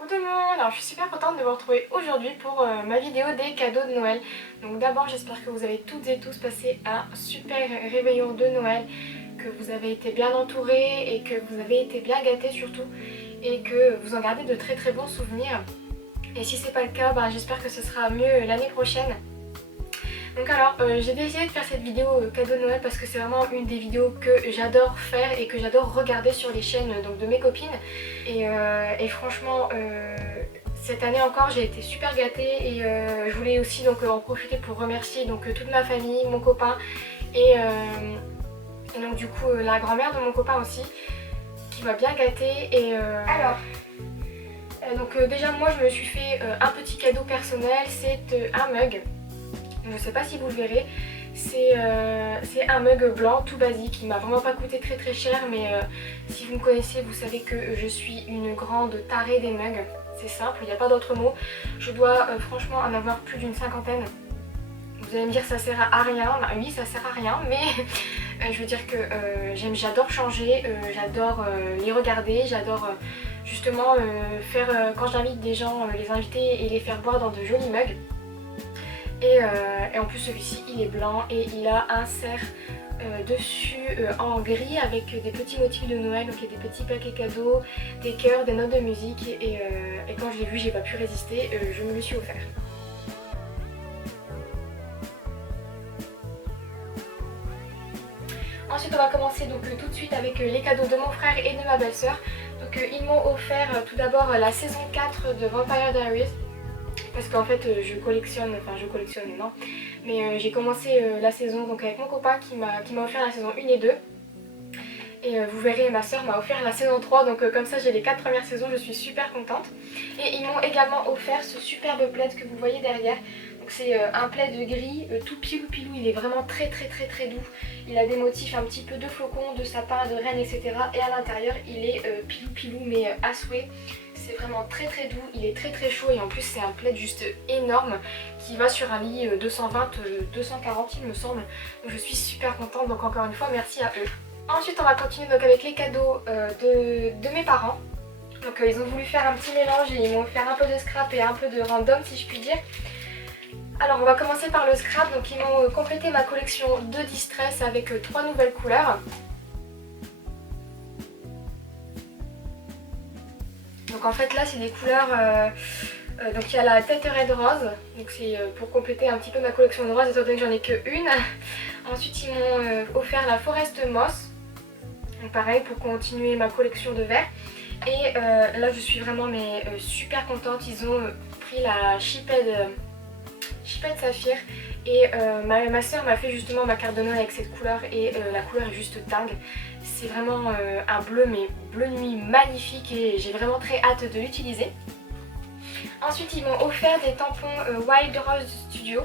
Coucou tout le monde, alors je suis super contente de vous retrouver aujourd'hui pour ma vidéo des cadeaux de Noël. Donc d'abord j'espère que vous avez toutes et tous passé un super réveillon de Noël, que vous avez été bien entourés et que vous avez été bien gâtés surtout et que vous en gardez de très très bons souvenirs. Et si c'est pas le cas, j'espère que ce sera mieux l'année prochaine. Donc alors j'ai décidé de faire cette vidéo cadeau de Noël parce que c'est vraiment une des vidéos que j'adore faire et que j'adore regarder sur les chaînes donc, de mes copines et franchement cette année encore j'ai été super gâtée et je voulais aussi donc en profiter pour remercier donc toute ma famille, mon copain et donc du coup la grand-mère de mon copain aussi qui m'a bien gâtée et donc déjà moi je me suis fait un petit cadeau personnel, c'est un mug. Je ne sais pas si vous le verrez, c'est un mug blanc tout basique, il m'a vraiment pas coûté très très cher mais si vous me connaissez vous savez que je suis une grande tarée des mugs, c'est simple, il n'y a pas d'autre mot. Je dois franchement en avoir plus d'une cinquantaine. Vous allez me dire ça sert à rien, oui ça sert à rien mais je veux dire que j'adore changer, j'adore les regarder, j'adore justement faire quand j'invite des gens, les inviter et les faire boire dans de jolis mugs. Et en plus celui-ci il est blanc et il a un cerf dessus en gris avec des petits motifs de Noël, donc il y a des petits paquets cadeaux, des cœurs, des notes de musique et quand je l'ai vu j'ai pas pu résister, je me le suis offert. Ensuite on va commencer donc tout de suite avec les cadeaux de mon frère et de ma belle-sœur. Donc ils m'ont offert tout d'abord la saison 4 de Vampire Diaries. Parce qu'en fait je collectionne non, mais j'ai commencé la saison donc avec mon copain qui m'a offert la saison 1 et 2. Et vous verrez ma soeur m'a offert la saison 3 donc comme ça j'ai les 4 premières saisons, je suis super contente. Et ils m'ont également offert ce superbe plaid que vous voyez derrière. Donc c'est un plaid gris tout pilou pilou, il est vraiment très doux. Il a des motifs un petit peu de flocons, de sapin, de rennes etc. Et à l'intérieur il est pilou pilou mais à souhait. C'est vraiment très doux, il est très chaud et en plus c'est un plaid juste énorme qui va sur un lit 220-240 il me semble. Donc je suis super contente, donc encore une fois merci à eux. Ensuite on va continuer donc avec les cadeaux de mes parents. Donc ils ont voulu faire un petit mélange et ils m'ont offert un peu de scrap et un peu de random si je puis dire. Alors on va commencer par le scrap, donc ils m'ont complété ma collection de Distress avec 3 nouvelles couleurs. Donc en fait là c'est des couleurs, donc il y a la tête Red Rose, donc c'est pour compléter un petit peu ma collection de roses étant donné que j'en ai qu'une. Ensuite ils m'ont offert la Forest Moss, donc pareil pour continuer ma collection de verts. Et là je suis vraiment super contente, ils ont pris la Chiped Saphir et ma soeur m'a fait justement ma carte de Noël avec cette couleur et la couleur est juste dingue. C'est vraiment un bleu mais bleu nuit magnifique et j'ai vraiment très hâte de l'utiliser. Ensuite ils m'ont offert des tampons Wild Rose Studio.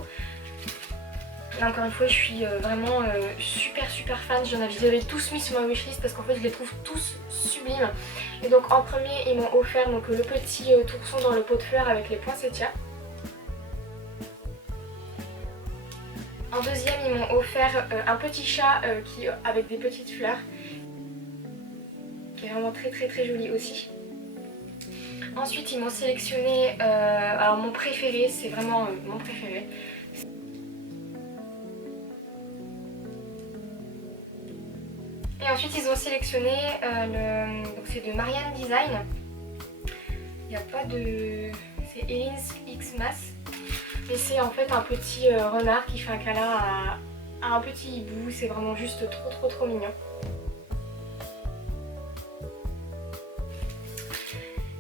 Là encore une fois je suis vraiment super fan, j'avais tous mis sur ma wishlist parce qu'en fait je les trouve tous sublimes. Et donc en premier ils m'ont offert donc, le petit tourson dans le pot de fleurs avec les poinsettias. En deuxième ils m'ont offert un petit chat avec des petites fleurs, qui est vraiment très joli aussi. Ensuite ils m'ont sélectionné, alors mon préféré, c'est vraiment mon préféré. Et ensuite ils ont sélectionné, donc c'est de Marianne Design. Il n'y a pas de... c'est Ellen's Xmas. Et c'est en fait un petit renard qui fait un câlin à un petit hibou, c'est vraiment juste trop mignon.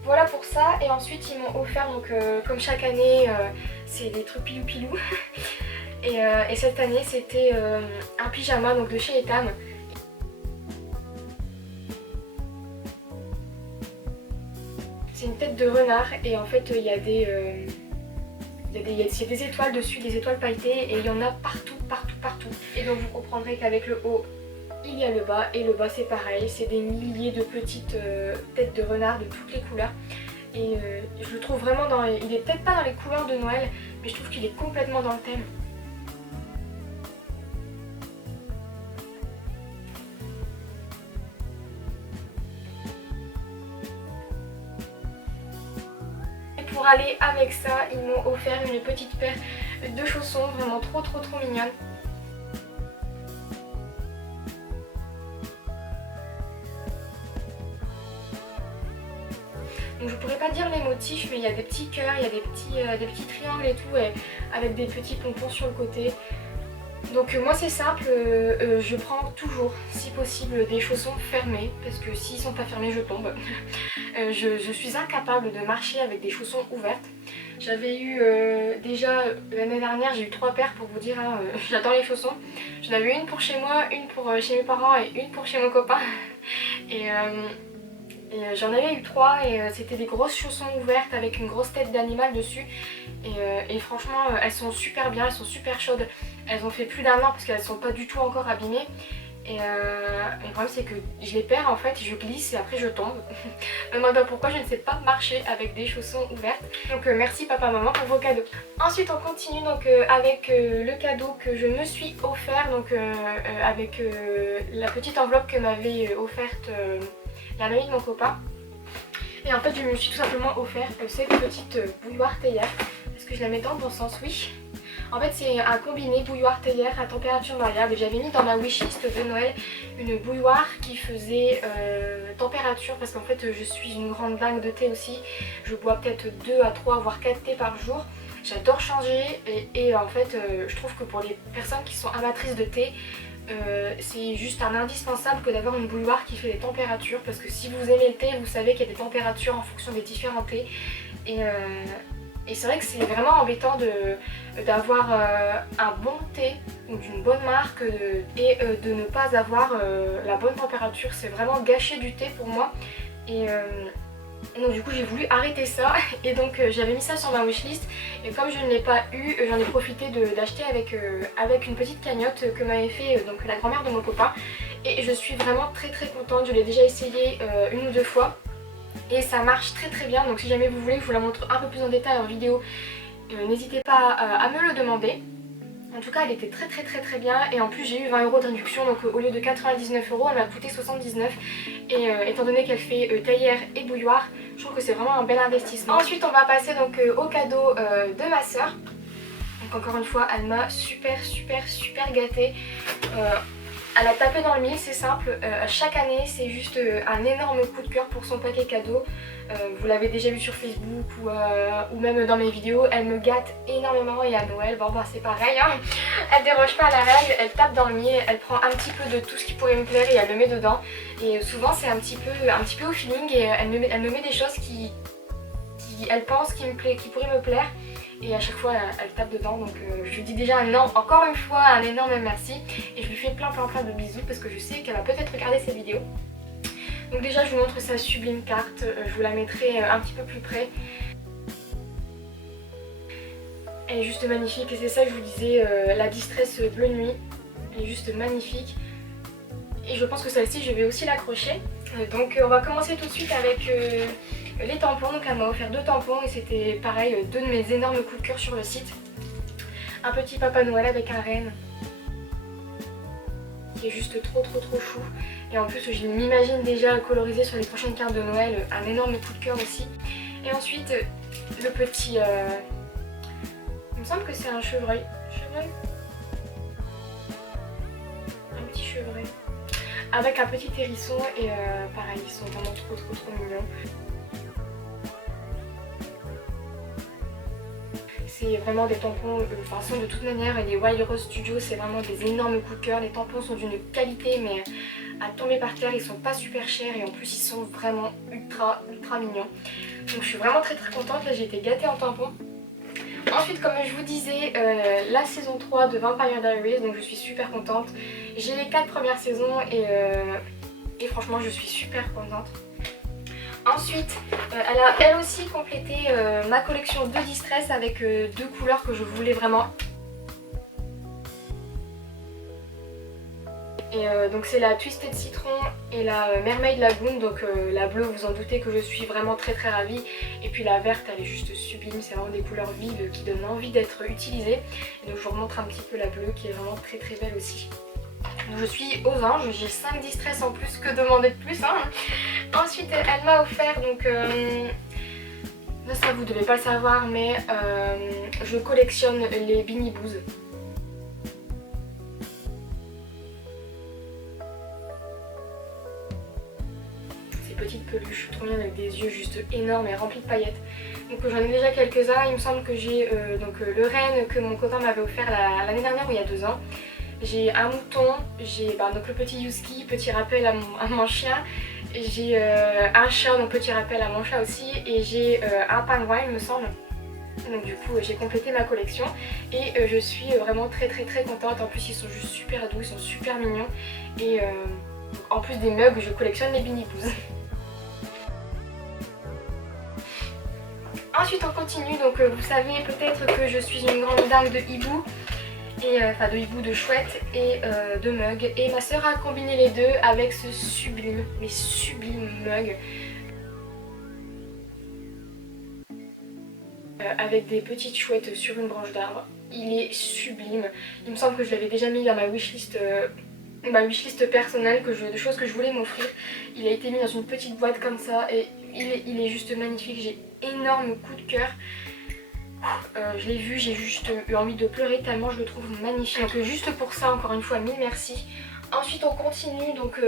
Voilà pour ça, et ensuite ils m'ont offert donc comme chaque année c'est des trucs pilou et cette année c'était un pyjama donc de chez Etam. C'est une tête de renard et en fait il y a des étoiles dessus, des étoiles pailletées et il y en a partout. Et donc vous comprendrez qu'avec le haut il y a le bas et le bas c'est pareil, c'est des milliers de petites têtes de renard de toutes les couleurs. Et je le trouve vraiment dans... il est peut-être pas dans les couleurs de Noël mais je trouve qu'il est complètement dans le thème. pour aller avec ça, ils m'ont offert une petite paire de chaussons vraiment trop mignonne. Donc je pourrais pas dire les motifs, mais il y a des petits cœurs, il y a des petits triangles et tout, avec des petits pompons sur le côté. Donc moi c'est simple, je prends toujours, si possible, des chaussons fermés, parce que s'ils sont pas fermés je tombe. Je suis incapable de marcher avec des chaussons ouvertes. J'avais eu déjà l'année dernière, j'ai eu 3 paires pour vous dire, hein, j'adore les chaussons. J'en avais une pour chez moi, une pour chez mes parents et une pour chez mon copain. Et j'en avais eu 3 et c'était des grosses chaussons ouvertes avec une grosse tête d'animal dessus. Et franchement elles sont super bien, elles sont super chaudes. Elles ont fait plus d'1 an parce qu'elles sont pas du tout encore abîmées. Et le problème c'est que je les perds en fait, je glisse et après je tombe. Je me demande pas pourquoi je ne sais pas marcher avec des chaussons ouvertes. Donc merci papa maman pour vos cadeaux. Ensuite on continue donc avec le cadeau que je me suis offert, donc avec la petite enveloppe que m'avait offerte la mamie de mon copain. Et en fait je me suis tout simplement offert cette petite bouilloire théière. Est-ce que je la mets dans le bon sens? Oui. En fait c'est un combiné bouilloire théière à température variable et j'avais mis dans ma wishlist de Noël une bouilloire qui faisait température, parce qu'en fait je suis une grande dingue de thé aussi. Je bois peut-être 2 à 3 voire 4 thés par jour. J'adore changer et en fait je trouve que pour les personnes qui sont amatrices de thé, c'est juste un indispensable que d'avoir une bouilloire qui fait des températures, parce que si vous aimez le thé vous savez qu'il y a des températures en fonction des différents thés. Et c'est vrai que c'est vraiment embêtant d'avoir un bon thé ou d'une bonne marque et de ne pas avoir la bonne température. C'est vraiment gâcher du thé pour moi. Et donc du coup j'ai voulu arrêter ça et donc j'avais mis ça sur ma wishlist. Et comme je ne l'ai pas eu, j'en ai profité d'acheter avec une petite cagnotte que m'avait fait donc la grand-mère de mon copain. Et je suis vraiment très contente, je l'ai déjà essayé 1 ou 2 fois. Et ça marche très bien, donc si jamais vous voulez que je vous la montre un peu plus en détail en vidéo, n'hésitez pas à me le demander. En tout cas elle était très bien et en plus j'ai eu 20 € de réduction, donc au lieu de 99 € elle m'a coûté 79. Et étant donné qu'elle fait théière et bouilloire, je trouve que c'est vraiment un bel investissement. Ensuite on va passer donc au cadeau de ma soeur. Donc encore une fois elle m'a super gâtée. Elle a tapé dans le mille, c'est simple, chaque année c'est juste un énorme coup de cœur pour son paquet cadeau. Vous l'avez déjà vu sur Facebook ou même dans mes vidéos, elle me gâte énormément et à Noël, bon bah c'est pareil, hein. Elle déroge pas à la règle, elle tape dans le mille, elle prend un petit peu de tout ce qui pourrait me plaire et elle le met dedans. Et souvent c'est un petit peu au feeling et elle me met des choses qui elle pense qui pourraient me plaire. Et à chaque fois elle tape dedans, donc je lui dis déjà encore une fois un énorme merci. Et je lui fais plein de bisous parce que je sais qu'elle va peut-être regarder ces vidéos. Donc déjà je vous montre sa sublime carte, je vous la mettrai un petit peu plus près. Elle est juste magnifique et c'est ça que je vous disais, la Distress Bleu Nuit. Elle est juste magnifique. Et je pense que celle-ci je vais aussi l'accrocher. Donc on va commencer tout de suite avec les tampons. Donc elle m'a offert 2 tampons et c'était pareil 2 de mes énormes coups de cœur sur le site. Un petit Papa Noël avec un renne qui est juste trop chou. Et en plus je m'imagine déjà colorisé sur les prochaines cartes de Noël, un énorme coup de cœur aussi. Et ensuite le petit... il me semble que c'est un chevreuil. Un petit chevreuil. Avec un petit hérisson et pareil ils sont vraiment trop mignons. C'est vraiment des tampons, enfin de toute manière les Wild Rose Studio c'est vraiment des énormes coups de cœur. Les tampons sont d'une qualité mais à tomber par terre, ils sont pas super chers et en plus ils sont vraiment ultra mignons. Donc je suis vraiment très contente, là j'ai été gâtée en tampons. Ensuite comme je vous disais, la saison 3 de Vampire Diaries, donc je suis super contente. J'ai les 4 premières saisons et franchement je suis super contente. Ensuite, elle a elle aussi complété ma collection de Distress avec 2 couleurs que je voulais vraiment. Et donc c'est la Twisted Citron et la Mermaid Lagoon. Donc la bleue, vous en doutez que je suis vraiment très ravie. Et puis la verte, elle est juste sublime. C'est vraiment des couleurs vives qui donnent envie d'être utilisées. Et donc je vous remontre un petit peu la bleue qui est vraiment très belle aussi. Donc je suis aux anges, j'ai 5 Distress en plus, que demander de plus hein. Ensuite elle m'a offert donc Ça vous devez pas le savoir, mais je collectionne les Beanie Boos. Ces petites peluches trop bien avec des yeux juste énormes et remplis de paillettes. Donc j'en ai déjà quelques-uns. Il me semble que j'ai le renne que mon copain m'avait offert l'année dernière ou il y a 2 ans. J'ai un mouton, j'ai donc le petit Yuski, petit rappel à mon chien. J'ai un chat, donc petit rappel à mon chat aussi. Et j'ai un pingouin il me semble. Donc du coup j'ai complété ma collection. Et je suis vraiment très contente. En plus ils sont juste super doux, ils sont super mignons. Et en plus des mugs, je collectionne les Beanie Boos. Ensuite on continue, donc vous savez peut-être que je suis une grande dingue de hibou. Enfin de hibou, de chouette et de mug. Et ma soeur a combiné les deux avec ce sublime, mais sublime mug. Avec des petites chouettes sur une branche d'arbre. Il est sublime. Il me semble que je l'avais déjà mis dans ma wishlist personnelle de choses que je voulais m'offrir. Il a été mis dans une petite boîte comme ça et il est juste magnifique. J'ai énorme coup de cœur. Je l'ai vu, j'ai juste eu envie de pleurer tellement je le trouve magnifique. Donc juste pour ça, encore une fois, mille merci. Ensuite on continue donc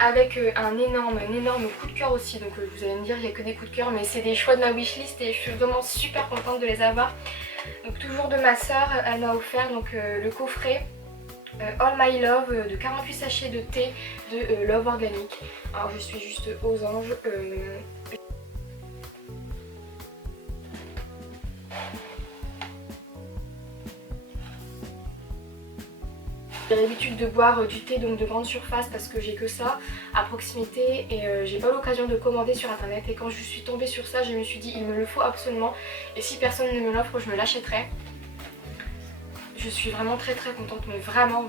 avec un énorme coup de cœur aussi. Donc vous allez me dire il n'y a que des coups de cœur, mais c'est des choix de ma wishlist et je suis vraiment super contente de les avoir. Donc toujours de ma soeur, elle m'a offert donc le coffret All My Love de 48 sachets de thé de Love Organic. Alors je suis juste aux anges. J'ai l'habitude de boire du thé donc de grande surface parce que j'ai que ça à proximité et j'ai pas l'occasion de commander sur internet. Et quand je suis tombée sur ça, je me suis dit il me le faut absolument et si personne ne me l'offre, je me l'achèterai. Je suis vraiment très contente, mais vraiment.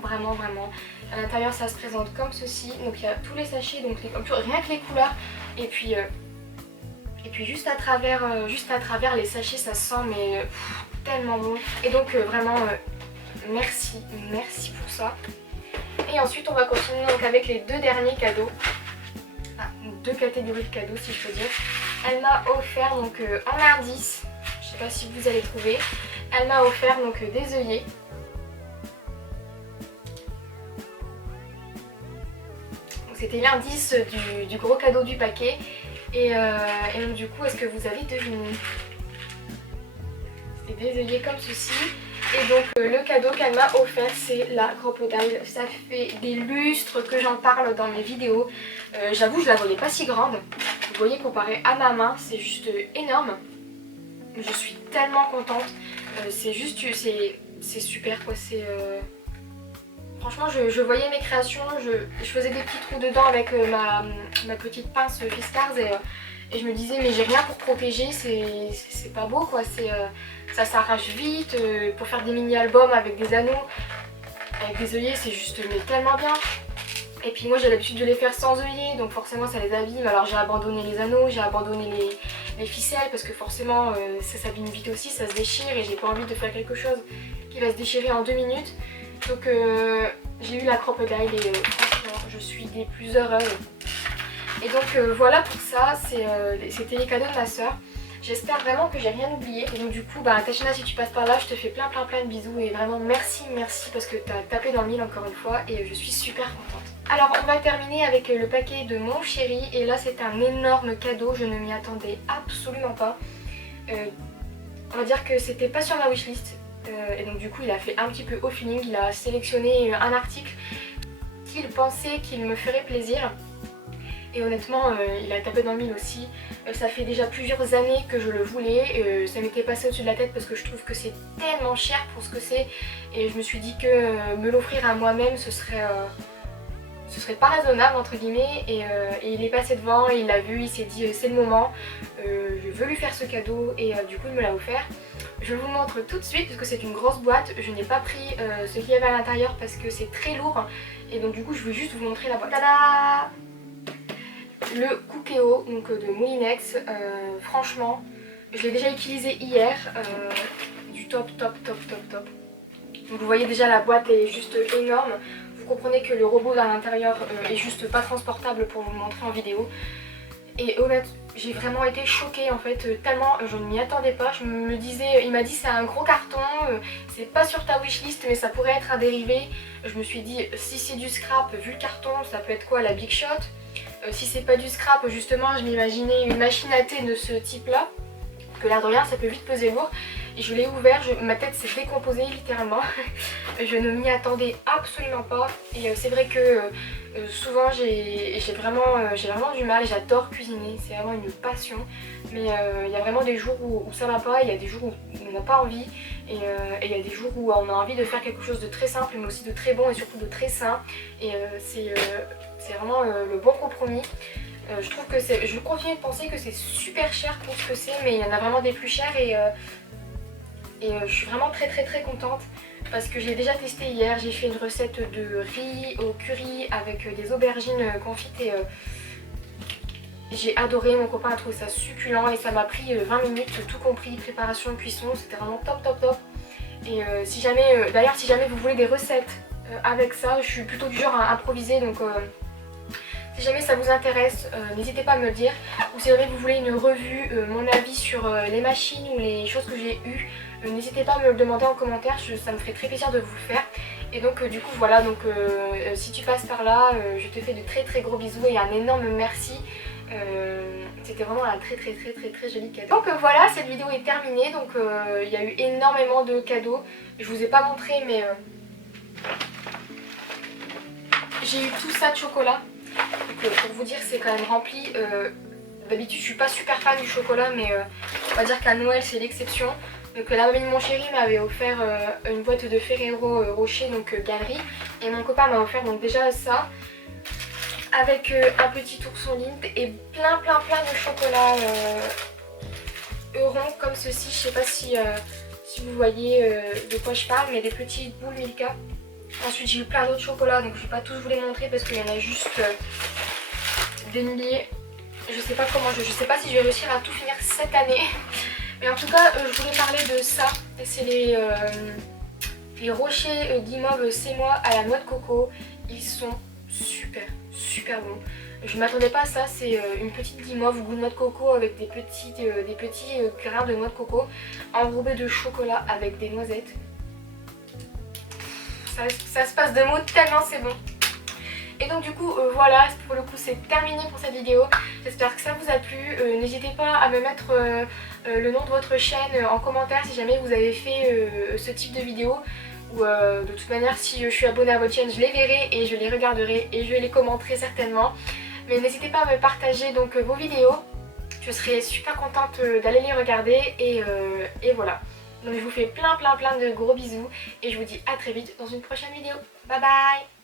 À l'intérieur ça se présente comme ceci, donc il y a tous les sachets, donc rien que les couleurs et puis juste à travers les sachets ça sent mais tellement bon. Et donc vraiment merci pour ça. Et ensuite on va continuer donc avec les 2 derniers cadeaux, enfin 2 catégories de cadeaux si je peux dire. Elle m'a offert donc en indice, je sais pas si vous allez trouver, elle m'a offert donc des œillets. C'était l'indice du gros cadeau du paquet. Et donc du coup, est-ce que vous avez deviné? C'est des œillets comme ceci. Et donc le cadeau qu'elle m'a offert, c'est la Crocodile. Ça fait des lustres que j'en parle dans mes vidéos. J'avoue, je la voyais pas si grande. Vous voyez, comparé à ma main, c'est juste énorme. Je suis tellement contente. C'est juste, c'est super quoi. Franchement, je voyais mes créations, je faisais des petits trous dedans avec ma petite pince Fiskars et je me disais mais j'ai rien pour protéger, c'est pas beau quoi, ça s'arrache vite, pour faire des mini-albums avec des anneaux, avec des œillets c'est juste mais tellement bien. Et puis moi j'ai l'habitude de les faire sans œillets donc forcément ça les abîme, alors j'ai abandonné les anneaux, j'ai abandonné les ficelles parce que forcément ça s'abîme vite aussi, ça se déchire et j'ai pas envie de faire quelque chose qui va se déchirer en 2 minutes. Donc j'ai eu la Crocodile et franchement je suis des plus heureuses. Et donc voilà pour ça, c'était les cadeaux de ma soeur. J'espère vraiment que j'ai rien oublié. Et donc du coup, Tachina, si tu passes par là, je te fais plein de bisous. Et vraiment merci parce que tu as tapé dans le mille encore une fois. Et je suis super contente. Alors on va terminer avec le paquet de mon chéri. Et là c'est un énorme cadeau, je ne m'y attendais absolument pas. On va dire que c'était pas sur ma wishlist. Et donc du coup il a fait un petit peu au feeling, il a sélectionné un article qu'il pensait qu'il me ferait plaisir. Et honnêtement il a tapé dans le mille aussi. Ça fait déjà plusieurs années que je le voulais, ça m'était passé au-dessus de la tête parce que je trouve que c'est tellement cher pour ce que c'est. Et je me suis dit que me l'offrir à moi-même ce serait pas raisonnable entre guillemets. Et il est passé devant, et il l'a vu, il s'est dit c'est le moment, je veux lui faire ce cadeau et du coup il me l'a offert. Je vous le montre tout de suite parce que c'est une grosse boîte, je n'ai pas pris ce qu'il y avait à l'intérieur parce que c'est très lourd. Et donc du coup je vais juste vous montrer la boîte. Tada! Le Cookéo donc de Moulinex, franchement je l'ai déjà utilisé hier, du top. Donc vous voyez déjà la boîte est juste énorme. Vous comprenez que le robot à l'intérieur est juste pas transportable pour vous le montrer en vidéo. Et honnêtement, j'ai vraiment été choquée en fait, tellement je ne m'y attendais pas. Je me disais, il m'a dit c'est un gros carton, c'est pas sur ta wishlist mais ça pourrait être un dérivé. Je me suis dit si c'est du scrap, vu le carton, ça peut être quoi, la Big Shot. Si c'est pas du scrap, justement je m'imaginais une machine à thé de ce type là, que l'air de rien ça peut vite peser lourd. Et je l'ai ouvert, ma tête s'est décomposée littéralement. Je ne m'y attendais absolument pas. Et c'est vrai que souvent j'ai vraiment du mal. J'adore cuisiner, c'est vraiment une passion. Mais il y a vraiment des jours où ça va pas, il y a des jours où on n'a pas envie. Et il y a des jours où on a envie de faire quelque chose de très simple mais aussi de très bon et surtout de très sain. Et c'est vraiment le bon compromis. Je trouve que je continue de penser que c'est super cher pour ce que c'est, mais il y en a vraiment des plus chers et je suis vraiment très contente parce que j'ai déjà testé hier. J'ai fait une recette de riz au curry avec des aubergines confites et j'ai adoré. Mon copain a trouvé ça succulent et ça m'a pris 20 minutes tout compris, préparation, cuisson, c'était vraiment top. Et si jamais vous voulez des recettes avec ça, je suis plutôt du genre à improviser, donc si jamais ça vous intéresse, n'hésitez pas à me le dire. Ou si jamais vous voulez une revue, mon avis sur les machines ou les choses que j'ai eues, n'hésitez pas à me le demander en commentaire, ça me ferait très plaisir de vous le faire. Et donc du coup voilà, donc si tu passes par là, je te fais de très gros bisous et un énorme merci. C'était vraiment un très joli cadeau. Donc voilà, cette vidéo est terminée, donc il y a eu énormément de cadeaux. Je vous ai pas montré mais j'ai eu tout ça de chocolat. Donc, pour vous dire, c'est quand même rempli. D'habitude je suis pas super fan du chocolat, mais on va dire qu'à Noël c'est l'exception. Donc la mamie de mon chéri m'avait offert une boîte de Ferrero Rocher, donc galerie. Et mon copain m'a offert donc déjà ça, avec un petit ourson Lindt et plein de chocolat rond comme ceci. Je sais pas si vous voyez de quoi je parle, mais des petites boules Milka. Ensuite j'ai eu plein d'autres chocolats, donc je vais pas tous vous les montrer parce qu'il y en a juste des milliers. Je sais pas si je vais réussir à tout finir cette année. Mais en tout cas je voulais parler de ça. C'est les rochers guimauve c'est moi à la noix de coco. Ils sont super bons. Je ne m'attendais pas à ça, c'est une petite guimauve goût de noix de coco avec des petits grains de noix de coco enrobés de chocolat avec des noisettes. Ça se passe de mots tellement c'est bon. Et donc du coup voilà, pour le coup c'est terminé pour cette vidéo. J'espère que ça vous a plu. N'hésitez pas à me mettre le nom de votre chaîne en commentaire si jamais vous avez fait ce type de vidéo. Ou de toute manière si je suis abonnée à votre chaîne je les verrai et je les regarderai et je les commenterai certainement. Mais n'hésitez pas à me partager donc vos vidéos. Je serai super contente d'aller les regarder et voilà. Donc je vous fais plein de gros bisous et je vous dis à très vite dans une prochaine vidéo. Bye bye.